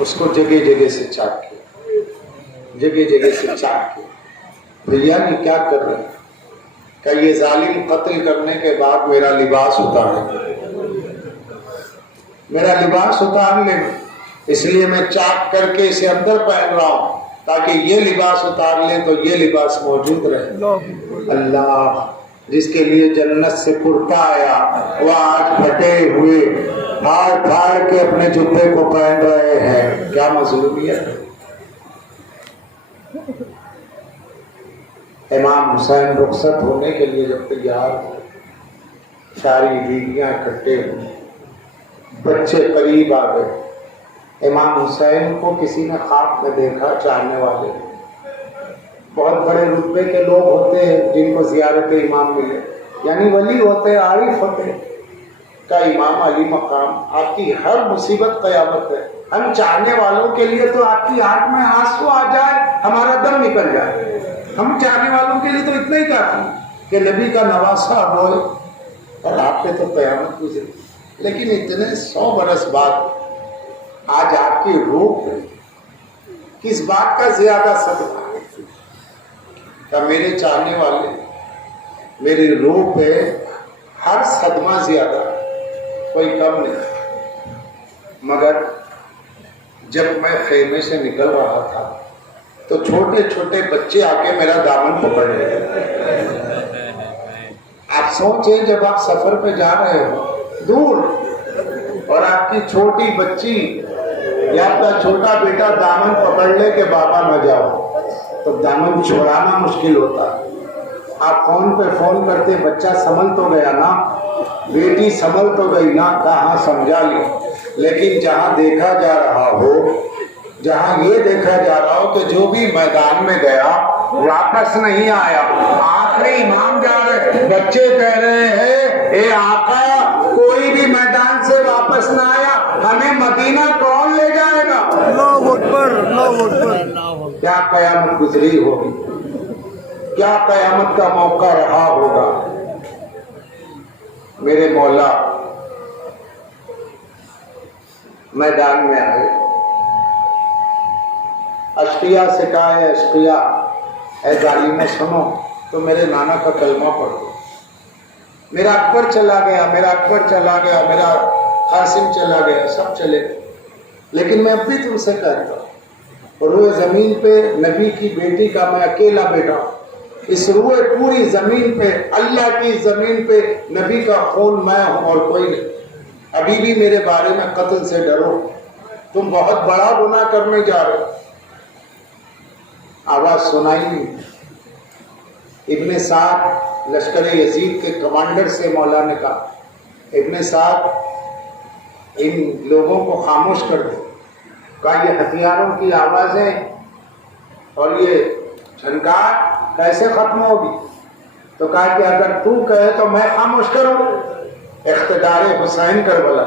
اس کو جگہ جگہ سے چاک کیا، جگہ جگہ سے چاک کیا۔ بھیا نے کیا کر رہے ہیں کہ یہ ظالم قتل کرنے کے بعد میرا لباس اتارے، میرا لباس اتار لے، اس لیے میں چاک کر کے اسے اندر پہن رہا ہوں تاکہ یہ لباس اتار لیں تو یہ لباس موجود رہے۔ اللہ جس کے لیے جنت سے کرتا آیا وہ آج پھٹے ہوئے پھاڑ پھاڑ کے اپنے جبے کو پہن رہے ہیں، کیا مظلومیت ہے۔ امام حسین رخصت ہونے کے لیے جب تیار ہوئے، ساری بیویاں اکٹھے ہوئی، بچے قریب آ گئے۔ امام حسین کو کسی نے خواب میں دیکھا، چاہنے والے بہت بڑے رتبے کے لوگ ہوتے ہیں جن کو زیارت امام ملے، یعنی ولی ہوتے، عارف ہوتے، کا امام علی مقام، آپ کی ہر مصیبت قیامت ہے، ہم چاہنے والوں کے لیے تو آپ کی آنکھ میں آنسو آ جائے ہمارا دم نکل جائے، ہم چاہنے والوں کے لیے تو اتنا ہی کافی کہ نبی کا نواسہ روئے، اور آپ پہ تو قیامت گزری۔ لیکن اتنے 100 برس بعد آج آپ کی روح پہ کس بات کا زیادہ صدقہ ہے کہ میرے چاہنے والے، میری روح پہ ہر صدمہ زیادہ، کوئی کم نہیں۔ مگر جب میں خیمے سے نکل رہا تھا تو چھوٹے چھوٹے بچے آ کے میرا دامن پکڑ رہے۔ آپ سوچیں جب آپ سفر پہ جا رہے ہو دور اور آپ کی چھوٹی بچی یا آپ کا چھوٹا بیٹا دامن پکڑ لے کہ بابا نہ جاؤ، تو دامن چھوڑانا مشکل ہوتا۔ آپ فون پہ فون کرتے، بچہ سنبھل تو گیا نا، بیٹی سنبھل تو گئی نا، کہاں سمجھا لی۔ لیکن جہاں دیکھا جا رہا ہو، جہاں یہ دیکھا جا رہا ہو کہ جو بھی میدان میں گیا واپس نہیں آیا، آخری امام جا رہے، بچے کہہ رہے ہیں اے آقا کوئی بھی میدان سے واپس نہ آیا، ہمیں مدینہ کون لے جائے گا؟ اللہ اکبر، اللہ اکبر۔ کیا قیامت گزری ہوگی، کیا قیامت کا موقع رہا ہوگا۔ میرے مولا میدان میں آئے، اشقیاء سے کہا ہے اشقیاء، اے ظالموں سنو تو میرے نانا کا کلمہ پڑھو۔ میرا اکبر چلا گیا، میرا اکبر چلا گیا، میرا قاسم چلا گیا، سب چلے گئے، لیکن میں اب بھی تم سے کہتا ہوں، روئے زمین پہ نبی کی بیٹی کا میں اکیلا بیٹا ہوں، اس روئے پوری زمین پہ، اللہ کی زمین پہ نبی کا خون میں ہوں اور کوئی نہیں۔ ابھی بھی میرے بارے میں قتل سے ڈرو، تم بہت بڑا گناہ کرنے جا رہے ہو۔ آواز سنائی نہیں۔ ابن سعد لشکر یزید کے کمانڈر سے مولا نے کہا، ابن سعد ان لوگوں کو خاموش کر دو۔ کہا یہ ہتھیاروں کی آوازیں اور یہ جھنکار کیسے ختم ہوگی؟ تو کہا کہ اگر تو کہے تو میں خاموش کروں۔ اقتدار حسین کربلا۔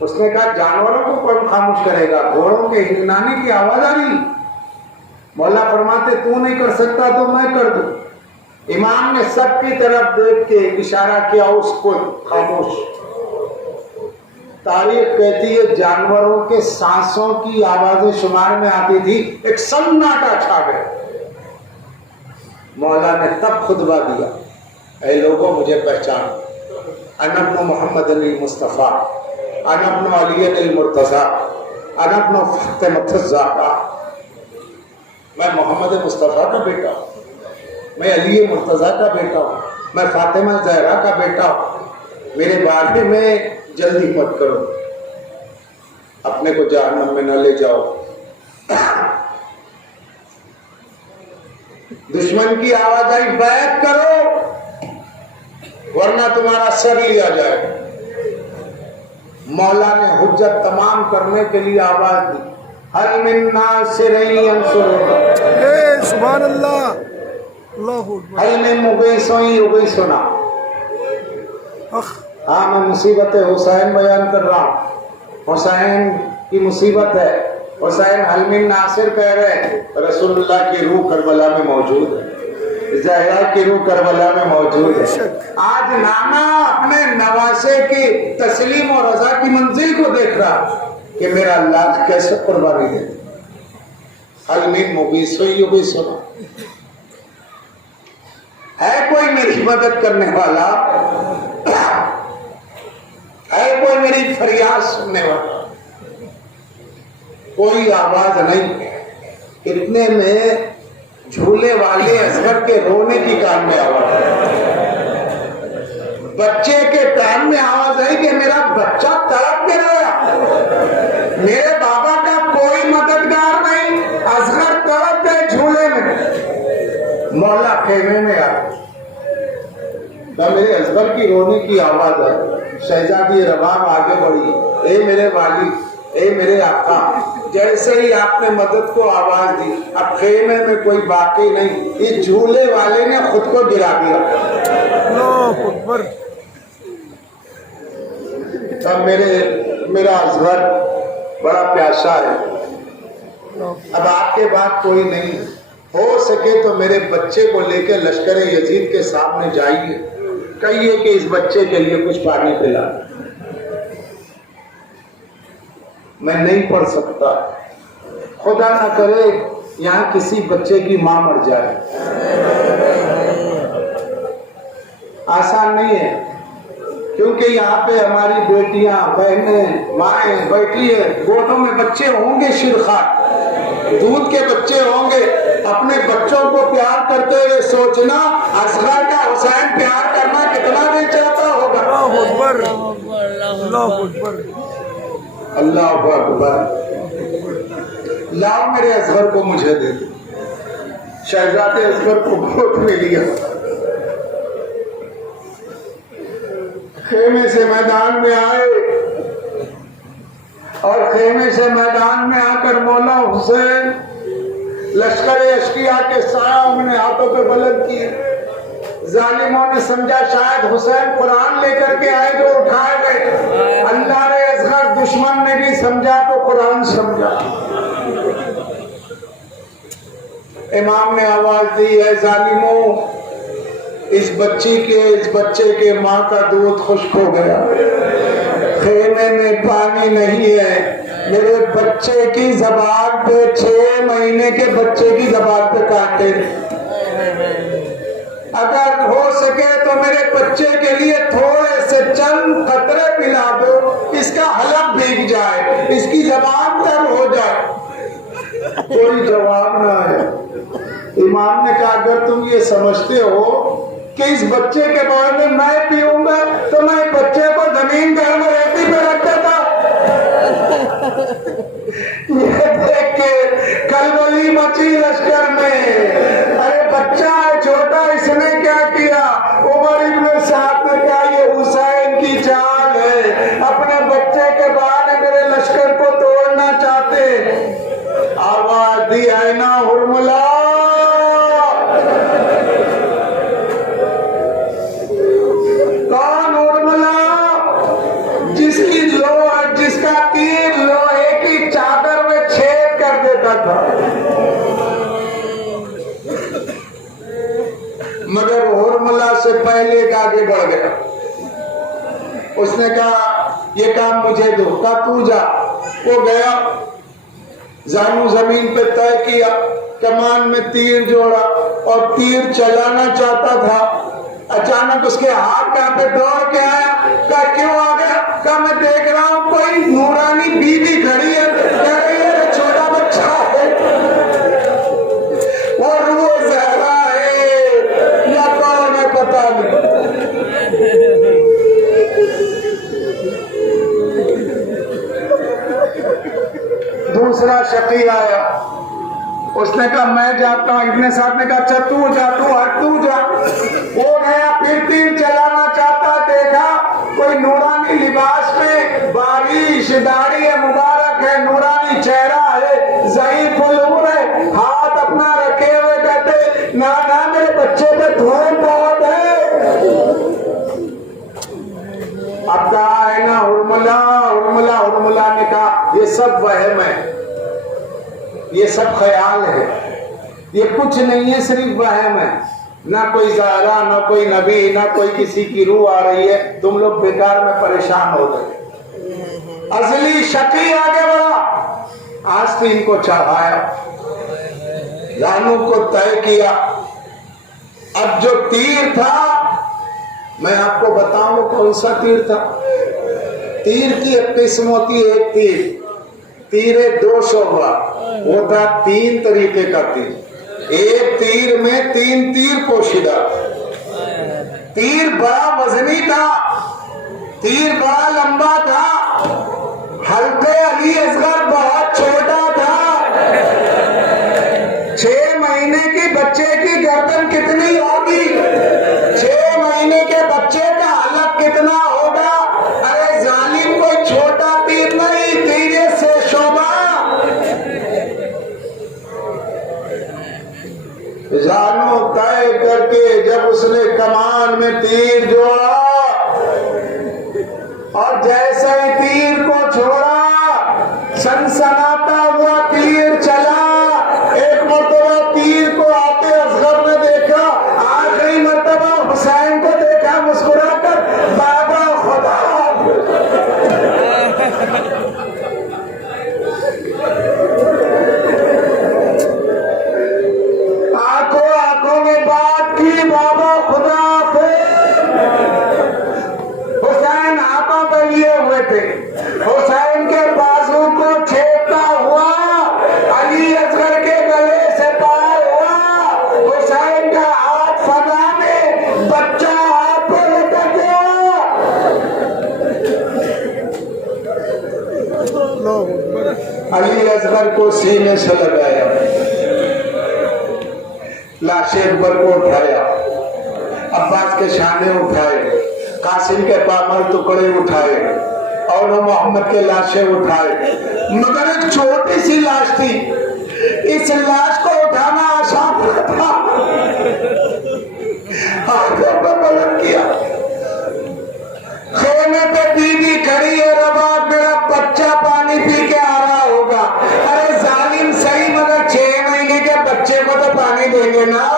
اس نے کہا جانوروں کو کون خاموش کرے گا، گھوڑوں کے ہنانے کی آواز آ رہی۔ مولا فرماتے تو نہیں کر سکتا تو میں کر دوں۔ امام نے سب کی طرف دیکھ کے اشارہ کیا، اس کو خاموش۔ تاریخ کہتی ہے جانوروں کے سانسوں کی آوازیں شمار میں آتی تھی، ایک سناٹا چھا گیا۔ مولا نے تب خطبہ دیا، اے لوگوں مجھے پہچان، انا ابن محمد علی مصطفیٰ، انا ابن علی المرتضیٰ، انا ابن فاطمۃ الزہرا۔ میں محمد مصطفیٰ کا بیٹا ہوں، میں علی مرتضیٰ کا بیٹا ہوں، میں فاطمہ زہرا کا بیٹا ہوں۔ میرے بارے میں جلدی مت کرو، اپنے کو جہنم میں نہ لے جاؤ۔ دشمن کی آواز آئی بیعت کرو ورنہ تمہارا سر لیا جائے۔ مولا نے حجت تمام کرنے کے لیے آواز دی، حل من ناصر ینصرک، سبحان اللہ، اللہ اکبر۔ حل من مغیث یغیثنا۔ ہاں میں مصیبت حسین بیان کر رہا ہوں، حسین کی مصیبت ہے۔ حسین حل من ناصر کہہ رہے ہیں، رسول اللہ کی روح کربلا میں موجود ہے۔ زہرا کی روح کربلا میں موجود ہے۔ آج نانا اپنے نواسے کی تسلیم و رضا کی منزل کو دیکھ رہا کہ میرا اللہ کیسے قربانی دے۔ حل من مغیث یغیثنا، ہے کوئی میری مدد کرنے والا؟ ہے کوئی میری فریاد سننے والا؟ کوئی آواز نہیں۔ اتنے میں جھولے والے اصغر کے رونے کی کان میں آواز ہے، بچے کے کان میں آواز ہے کہ میرا بچہ تڑپ کے رویا، میرے بابا کا کوئی مددگار نہیں، اصغر تڑپ گئے جھولے میں۔ مولا خیمے میں آ میرے اصغر کی رونے کی آواز ہے۔ شہزادی رباب آگے بڑھی، اے میرے والد، اے میرے آقا، جیسے ہی آپ نے مدد کو آواز دی، اب خیمے میں کوئی باقی نہیں، اس جھولے والے نے خود کو گرا دیا۔ اللہ اکبر۔ تب میرا اصغر بڑا پیاسا ہے، اب آپ کے بعد کوئی نہیں، ہو سکے تو میرے بچے کو لے کے لشکر یزید کے سامنے جائیے، کہیے کہ اس بچے کے لیے کچھ پانی پلا۔ میں نہیں پڑھ سکتا، خدا نہ کرے یہاں کسی بچے کی ماں مر جائے، آسان نہیں ہے، کیونکہ یہاں پہ ہماری بیٹیاں، بہنیں، مائیں بیٹھی ہیں، گودوں میں بچے ہوں گے، شیرخوار دودھ کے بچے ہوں گے۔ اپنے بچوں کو پیار کرتے ہوئے سوچنا اصغر کا حسین پیار کرنا کتنا دل چاہتا ہوگا۔ اللہ اکبر، اللہ اکبر، اللہ اکبر۔ لاؤ میرے اصغر کو مجھے دے دو۔ شہزادے اصغر کو گود میں لیا، خیمے سے میدان میں آئے، اور خیمے سے میدان میں آ کر مولا حسین لشکر اشقیا کے سایہ انہوں نے ہاتھوں پہ بلند کیے۔ ظالموں نے سمجھا شاید حسین قرآن لے کر کے آئے جو اٹھائے گئے، اللہ نے اصغر دشمن نے بھی سمجھا تو قرآن سمجھا۔ امام نے آواز دی، اے ظالموں، اس بچے کے ماں کا دودھ خشک ہو گیا، خیمے میں پانی نہیں ہے، میرے بچے کی زبان پہ 6 مہینے کے بچے کی زبان پہ کانٹے، اگر ہو سکے تو میرے بچے کے لیے تھوڑے سے چند قطرے پلا دو، اس کا حلق بھیگ جائے، اس کی زبان تر ہو جائے۔ کوئی جواب نہ آیا۔ امام نے کہا اگر تم یہ سمجھتے ہو کہ اس بچے کے بارے میں پیوں گا تو میں بچے کو زمین گھر میں ریتی پہ رکھتا تھا۔ یہ دیکھ کے کلبلی مچی لشکر میں، ارے بچہ ہے چھوٹا، اس نے کیا کیا؟ عمر ابن سعد نے کہا یہ حسین کی چال ہے، اپنے بچے کے بارے میرے لشکر کو توڑنا چاہتے۔ آواز دی اینا ہرملا، کون ہرملا؟ جس کی جس کا تیر لوہے کی چادر میں چھید کر دیتا تھا، مگر ہرملا سے پہلے ایک آگے بڑھ گیا۔ اس نے کہا یہ کام مجھے دو، کہا تو جا۔ وہ گیا، زانو زمین پہ طے کیا، کمان میں تیر جوڑا اور تیر چلانا چاہتا تھا، اچانک اس کے ہاتھ کہاں پہ دوڑ کے آیا۔ کہا کیوں آ گیا؟ کہا میں دیکھ رہا ہوں کوئی نورانی بیوی کھڑی ہے، کہہ رہی ہے چھوٹا بچہ ہے، اور وہ زہرا ہے یا کون ہے پتہ نہیں۔ دوسرا شقی آیا، اس نے کہا میں جاتا ہوں۔ ابن صاحب نے کہا اچھا تو جا، تو جا۔ وہ گیا، پھر تیر چلانا چاہتا، دیکھا کوئی نورانی لباس میں، باریش داڑھی ہے، مبارک ہے، نورانی چہرہ ہے، ضعیف العمر ہے، ہاتھ اپنا رکھے ہوئے کہتے نا میرے بچے پہ دھوئیں بہت ہے۔ اب کہا ہے نا ہرملا نے کہا یہ سب وہم ہے، یہ سب خیال ہے، یہ کچھ نہیں ہے، صرف وہم ہے۔ نہ کوئی زہرا، نہ کوئی نبی، نہ کوئی کسی کی روح آ رہی ہے، تم لوگ بیکار میں پریشان ہو گئے۔ اصلی شقی آگے بڑھا، آستین کو چڑھایا، رانو کو طے کیا۔ اب جو تیر تھا، میں آپ کو بتاؤں کون سا تیر تھا؟ تیر کی ایک قسم ہوتی ہے، ایک تیر 2 شعبہ، وہ تھا 3 طریقے کا تیر۔ ایک تیر میں 3 تیر پوشیدہ، تیر بڑا وزنی تھا، تیر بڑا لمبا تھا، حلقے علی اصغر بہت چھوٹا تھا۔ 6 مہینے کی بچے کی گردن کتنی ہوگی؟ 6 مہینے کے بچے کا حلق کتنا ہوگا؟ ارے ظالم، کوئی چھوٹا تیر نہیں، تیر سے شعبہ۔ جانو طے کر کے جب اس نے کمان میں تیر جوڑا، اور جیسے ہی تیر کو چھوڑا، سنسناتا ہوا تیر چلا۔ ایک مرتبہ تیر کو آتے اصغر نے دیکھا، آخری مرتبہ حسین کو دیکھا، مسکرا کر بابا خدا آنکھوں میں بات کی، بابا خدا حسین ہاتھوں پہ لیے ہوئے تھے، حسین کے بازو کو چھیدتا ہوا علی اصغر کے گلے سے پار ہوا، حسین کا ہاتھ فضا میں، بچہ ہاتھ پہ لٹک گیا۔ علی اصغر کو سینے سے لگایا، لاش اکبر کو اٹھایا، عباس کے شانے اٹھائے، قاسم کے پامر ٹکڑے اٹھائے، اور محمد کے لاشیں اٹھائے، مگر ایک چھوٹی سی لاش تھی، اس لاش کو اٹھانا آسان نہ تھا۔ ہاتھوں کو بلند کیا، خیمے پہ بی بی کھڑی ہے، رباب میرا بچہ پانی پی کے آ رہا ہوگا۔ ارے ظالم صحیح، مگر 6 مہینے کے بچے کو تو پانی دیں گے نا۔